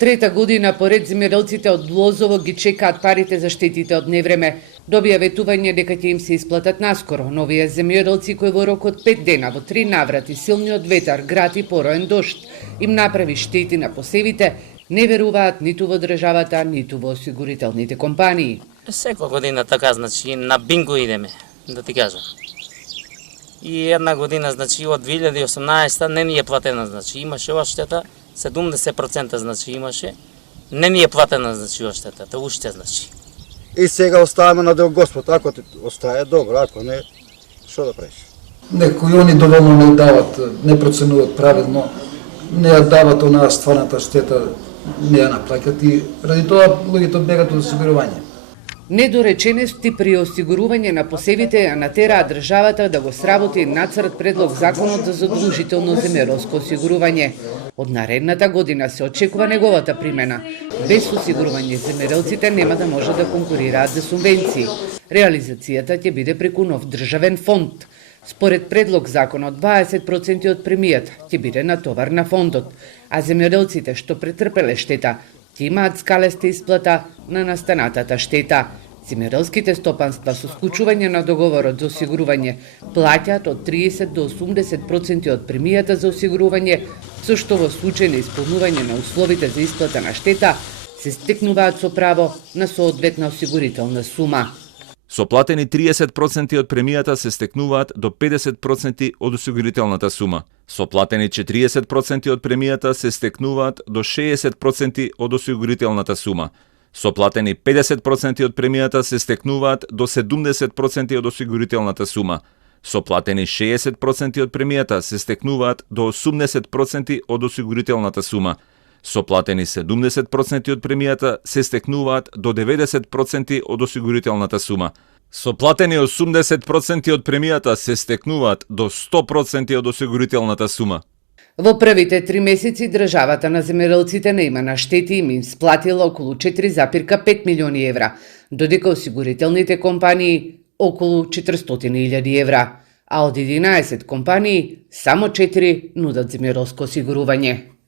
Трета година поред земјоделците од Лозово ги чекаат парите за штетите од невреме. Добија ветување дека ќе им се исплатат наскоро. Новија земјоделци кои во рок од 5 дена во 3 наврати силниот ветар, град и пороен дожд им направи штети на посевите, не веруваат ниту во државата, ниту во осигурителните компании. Секоја година така, значи, на бинго идеме, да ти кажам. И една година, значи, од 2018 не ни е платена, значи, имаше оштета, 70% значи имаше, не ни е платена, значи, оштетата, уште, значи. И сега оставаме на дел Господ, ако ти остае добро, ако не, што да правиш? Некои они доволно не дават, не проценуват правилно, не ја дават онаа стварната штета, не ја наплаќат и ради тоа луѓето бегат од осигурување. Недоречености при осигурување на посевите ја натераа државата да го сработи нацрт предлог законот за задолжително земјоделско осигурување. Од наредната година се очекува неговата примена. Без осигурување земјоделците нема да може да конкурираат за субвенции. Реализацијата ќе биде преку нов државен фонд. Според предлог законот, 20% од премијата ќе биде натовар на фондот, а земјоделците што претрпеле штета ќе имаат скалеста исплата на настанатата штета. Земјоделските стопанства со склучување на договорот за осигурување плаќаат од 30 до 80% од премијата за осигурување, со што во случај на исполнување на условите за исплата на штета се стекнуваат со право на соодветна осигурителна сума. Со платени 30% од премијата се стекнуваат до 50% од осигурителната сума. Со платени 40% од премијата се стекнуваат до 60% од осигурителната сума. Со платени 50% од премијата се стекнуваат до 70% од осигурителната сума. Со платени 60% од премијата се стекнуваат до 80% од осигурителната сума. Со платени 70% од премијата се стекнуваат до 90% од осигурителната сума. Со платени 80% од премијата се стекнуваат до 100% од осигурителната сума. Во првите 3 месеци државата на земјоделците на има на штети им исплатила околу 4,5 милиони евра, додека осигурителните компании околу 400.000 евра, а од 11 компании само 4 нудат земјоделско осигурување.